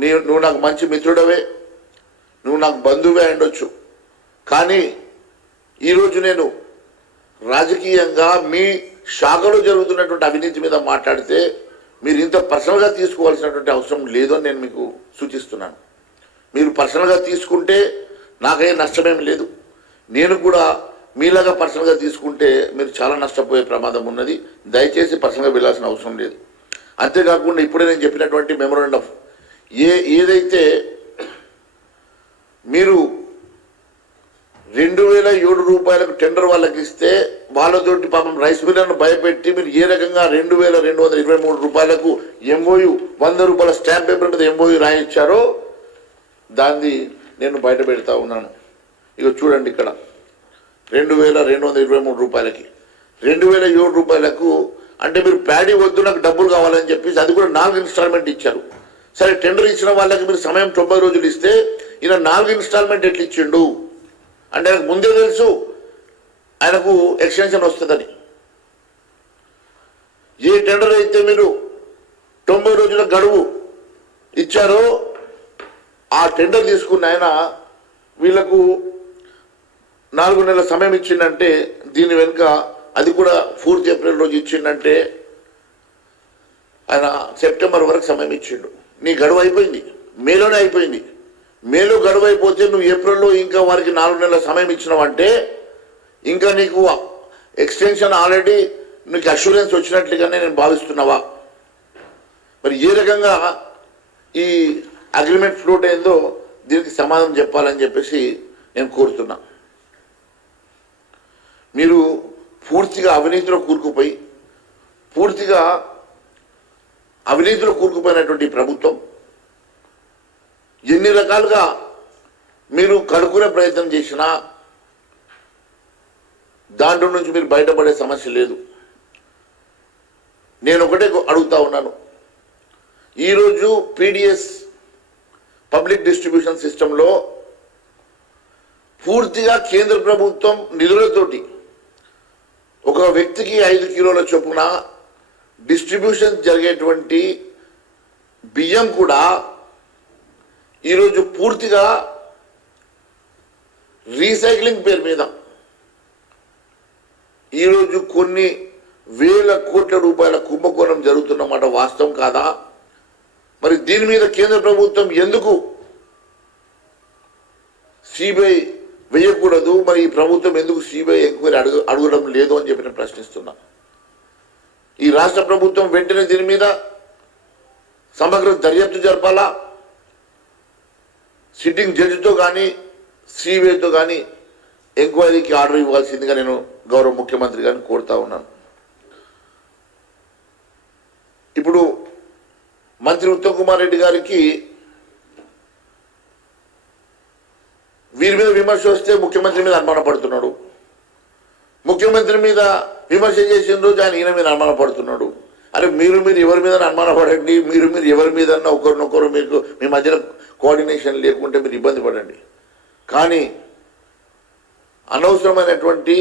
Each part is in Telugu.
నువ్వు నాకు మంచి మిత్రుడవే, నువ్వు నాకు బంధువే ఉండొచ్చు. కానీ ఈరోజు నేను రాజకీయంగా మీ శాఖలో జరుగుతున్నటువంటి అవినీతి మీద మాట్లాడితే మీరు ఇంత పర్సనల్గా తీసుకోవాల్సినటువంటి అవసరం లేదు అని నేను మీకు సూచిస్తున్నాను. మీరు పర్సనల్గా తీసుకుంటే నాకేం నష్టమేం లేదు. నేను కూడా మీలాగా పర్సనల్గా తీసుకుంటే మీరు చాలా నష్టపోయే ప్రమాదం ఉన్నది. దయచేసి పర్సనల్గా వెళ్ళాల్సిన అవసరం లేదు. అంతేకాకుండా ఇప్పుడే నేను చెప్పినటువంటి మెమోరాండం ఏదైతే మీరు 2007 రూపాయలకు టెండర్ వాళ్ళకి ఇస్తే వాళ్ళతోటి పాపం రైస్ మిల్లర్ను భయపెట్టి మీరు ఏ రకంగా 2223 రూపాయలకు ఎంఓయు 100 రూపాయల స్టాంప్ పేపర్ మీద ఎంఓయు రాయించారో దాన్ని నేను బయట పెడతా ఉన్నాను. ఇక చూడండి, ఇక్కడ 2223 రూపాయలకి 2007 రూపాయలకు అంటే మీరు ప్యాడీ వద్దు నాకు డబ్బులు కావాలని చెప్పేసి అది కూడా 4 ఇన్స్టాల్మెంట్ ఇచ్చారు. సరే, టెండర్ ఇచ్చిన వాళ్ళకి మీరు సమయం 90 రోజులు ఇస్తే ఈయన 4 ఇన్స్టాల్మెంట్ ఎట్లా ఇచ్చిండు అంటే ఆయనకు ముందే తెలుసు ఆయనకు ఎక్స్టెన్షన్ వస్తుందని. ఏ టెండర్ అయితే మీరు 90 రోజుల గడువు ఇచ్చారో ఆ టెండర్ తీసుకున్న ఆయన వీళ్లకు 4 నెలల సమయం ఇచ్చిందంటే దీని వెనుక అది కూడా 4 ఏప్రిల్ రోజు ఇచ్చిందంటే ఆయన సెప్టెంబర్ వరకు సమయం ఇచ్చిండు. నీ గడువు అయిపోయింది, మేలోనే అయిపోయింది. మేలో గడువు అయిపోతే నువ్వు ఏప్రిల్లో ఇంకా వారికి 4 నెలల సమయం ఇచ్చినావంటే ఇంకా నీకు ఎక్స్టెన్షన్ ఆల్రెడీ నీకు అష్యూరెన్స్ వచ్చినట్లుగానే నేను భావిస్తున్నావా? మరి ఏ రకంగా ఈ అగ్రిమెంట్ ఫ్లోట్ అయిందో దీనికి సమాధానం చెప్పాలని చెప్పేసి నేను కోరుతున్నా. మీరు పూర్తిగా అవినీతిలో కూరుకుపోయినటువంటి ప్రభుత్వం ఎన్ని రకాలుగా మీరు కడుక్కునే ప్రయత్నం చేసినా దాంట్లో నుంచి మీరు బయటపడే సమస్య లేదు. నేను ఒకటే అడుగుతా ఉన్నాను, ఈరోజు పీడిఎస్ పబ్లిక్ డిస్ట్రిబ్యూషన్ సిస్టంలో పూర్తిగా కేంద్ర ప్రభుత్వం నిధులతోటి ఒక వ్యక్తికి 5 కిలోల చొప్పున డిస్ట్రిబ్యూషన్ జరిగేటువంటి బియ్యం కూడా ఈరోజు పూర్తిగా రీసైక్లింగ్ పేరు మీద ఈరోజు కొన్ని వేల కోట్ల రూపాయల కుంభకోణం జరుగుతున్నమాట. వాస్తవం కాదా? మరి దీని మీద కేంద్ర ప్రభుత్వం ఎందుకు సిబిఐ వేయకూడదు? మరి ఈ ప్రభుత్వం ఎందుకు సిబిఐ ఎంక్వైరీ అడగడం లేదు అని చెప్పి నేను ప్రశ్నిస్తున్నా. ఈ రాష్ట్ర ప్రభుత్వం వెంటనే దీని మీద సమగ్ర దర్యాప్తు జరపాలా, సిట్టింగ్ జడ్జితో కానీ సిబిఐతో కానీ ఎంక్వైరీకి ఆర్డర్ ఇవ్వాల్సిందిగా నేను గౌరవ ముఖ్యమంత్రి గారిని కోరుతా ఉన్నాను. ఇప్పుడు మంత్రి ఉత్తమ్ కుమార్ రెడ్డి గారికి వీరి మీద విమర్శ వస్తే ముఖ్యమంత్రి మీద అనుమానపడుతున్నాడు. ముఖ్యమంత్రి మీద విమర్శ చేసిన రోజు ఆయన ఈయన మీద అనుమానపడుతున్నాడు. అరే మీరు ఎవరి మీద అనుమానపడండి, మీరు ఎవరి మీద ఒకరినొకరు మీకు మీ మధ్యన కోఆర్డినేషన్ లేకుంటే మీరు ఇబ్బంది పడండి. కానీ అనవసరమైనటువంటి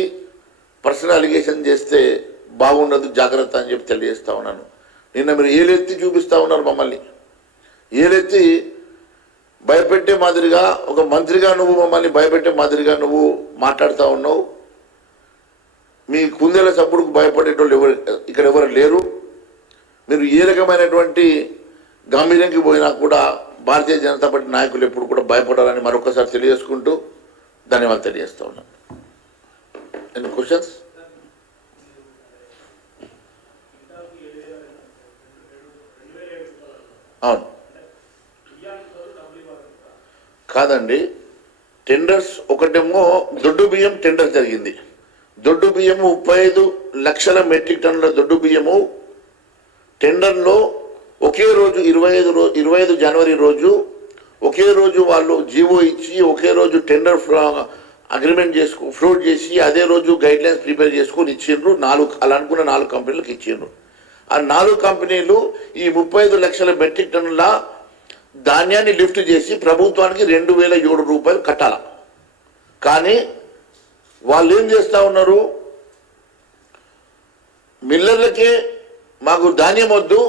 పర్సనల్ అలిగేషన్ చేస్తే బాగుండదు, జాగ్రత్త అని చెప్పి తెలియజేస్తా ఉన్నాను. నిన్న మీరు ఏలెత్తి చూపిస్తూ ఉన్నారు మమ్మల్ని, ఏలెత్తి భయపెట్టే మాదిరిగా ఒక మంత్రిగా నువ్వు మమ్మల్ని భయపెట్టే మాదిరిగా నువ్వు మాట్లాడుతూ ఉన్నావు. మీ కుందేల సప్పుడుకు భయపడేటోళ్ళు ఇక్కడ ఎవరు లేరు. మీరు ఏ రకమైనటువంటి గంభీరంకి పోయినా కూడా భారతీయ జనతా పార్టీ నాయకులు ఎప్పుడు కూడా భయపడాలని మరొకసారి తెలియజేసుకుంటూ ధన్యవాదాలు తెలియజేస్తా ఉన్నాను. Any questions? అవును, కాదండి. టెండర్స్ ఒకటేమో దొడ్డు బియ్యం టెండర్ జరిగింది. దొడ్డు బియ్యము 35 లక్షల మెట్రిక్ టన్నుల దొడ్డు బియ్యము టెండర్లో ఒకే రోజు 25 జనవరి రోజు ఒకే రోజు వాళ్ళు జీవో ఇచ్చి ఒకే రోజు టెండర్ అగ్రిమెంట్ ఫ్లోట్ చేసి అదే రోజు గైడ్ లైన్స్ ప్రిపేర్ చేసుకొని ఇచ్చిండ్రు. అలా అనుకున్న 4 కంపెనీలకు ఇచ్చిండ్రు. ఆ 4 కంపెనీలు ఈ 35 లక్షల మెట్రిక్ టన్నుల ధాన్యాన్ని లిఫ్ట్ చేసి ప్రభుత్వానికి 2007 రూపాయలు కట్టాల. కానీ వాళ్ళు ఏం చేస్తూ ఉన్నారు, మిల్లర్లకే మాకు ధాన్యం వద్దు,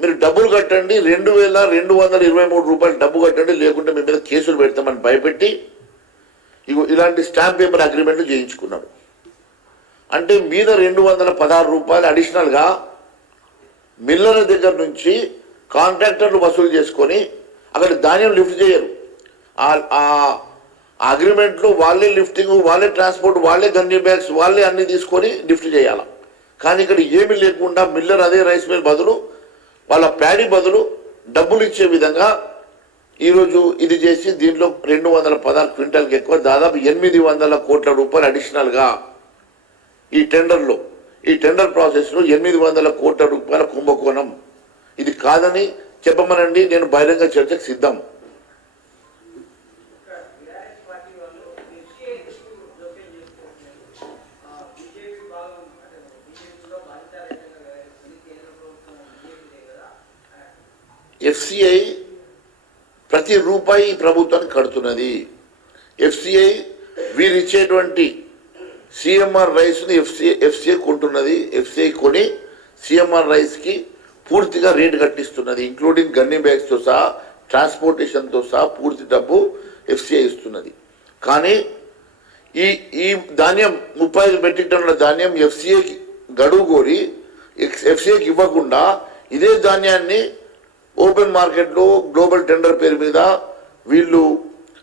మీరు డబ్బులు కట్టండి, 2223 రూపాయలు డబ్బు కట్టండి, లేకుంటే మీ మీద కేసులు పెడతామని భయపెట్టి ఇలాంటి స్టాంప్ పేపర్ అగ్రిమెంట్లు చేయించుకున్నాడు. అంటే మీద 216 రూపాయలు అడిషనల్గా మిల్లర్ల దగ్గర నుంచి కాంట్రాక్టర్లు వసూలు చేసుకొని అక్కడ ధాన్యం లిఫ్ట్ చేయరు. ఆ అగ్రిమెంట్లో వాళ్ళే లిఫ్టింగ్, వాళ్ళే ట్రాన్స్పోర్ట్, వాళ్ళే గన్ని బ్యాగ్స్, వాళ్ళే అన్ని తీసుకొని లిఫ్ట్ చేయాలి. కానీ ఇక్కడ ఏమీ లేకుండా మిల్లర్ అదే రైస్ మిల్ బదులు వాళ్ళ ప్యాడీ బదులు డబ్బులు ఇచ్చే విధంగా ఈరోజు ఇది చేసి దీంట్లో 216 క్వింటాల్కి ఎక్కువ దాదాపు 800 కోట్ల రూపాయలు అడిషనల్గా ఈ టెండర్ ప్రాసెస్లో 800 కోట్ల రూపాయల కుంభకోణం. ఇది కాదని చెప్పమనండి, నేను బహిరంగ చర్చకు సిద్ధం. ఎఫ్సిఐ ప్రతి రూపాయి ప్రభుత్వానికి కడుతున్నది. ఎఫ్సిఐ వీరు ఇచ్చేటువంటి సిఎంఆర్ రైస్ని ఎఫ్సిఐ కొంటున్నది. ఎఫ్సిఐ కొని సిఎంఆర్ రైస్కి పూర్తిగా రేటు కట్టిస్తున్నది, ఇంక్లూడింగ్ గన్నీ బ్యాగ్స్తో సహా, ట్రాన్స్పోర్టేషన్తో సహా పూర్తి డబ్బు ఎఫ్సిఐ ఇస్తున్నది. కానీ ఈ ధాన్యం 35 మెట్రిక్ టన్నుల ధాన్యం ఎఫ్సిఐకి గడువు కోరి ఎఫ్సిఐకి ఇవ్వకుండా ఇదే ధాన్యాన్ని ఓపెన్ మార్కెట్లో గ్లోబల్ టెండర్ పేరు మీద వీళ్ళు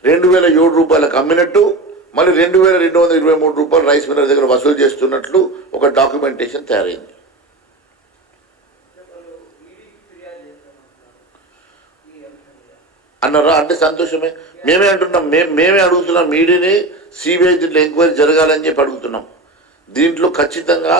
2007 రూపాయలకు అమ్మినట్టు మళ్ళీ 2223 రూపాయలు రైస్ మిల్లర్ దగ్గర వసూలు చేస్తున్నట్లు ఒక డాక్యుమెంటేషన్ తయారైంది. అన్నారా? అంటే సంతోషమే. మేమే అంటున్నాం, మేమే అడుగుతున్నాం, మీడియాని సిబిఐ దీంట్లో ఎంక్వైరీ జరగాలని చెప్పి అడుగుతున్నాం. దీంట్లో ఖచ్చితంగా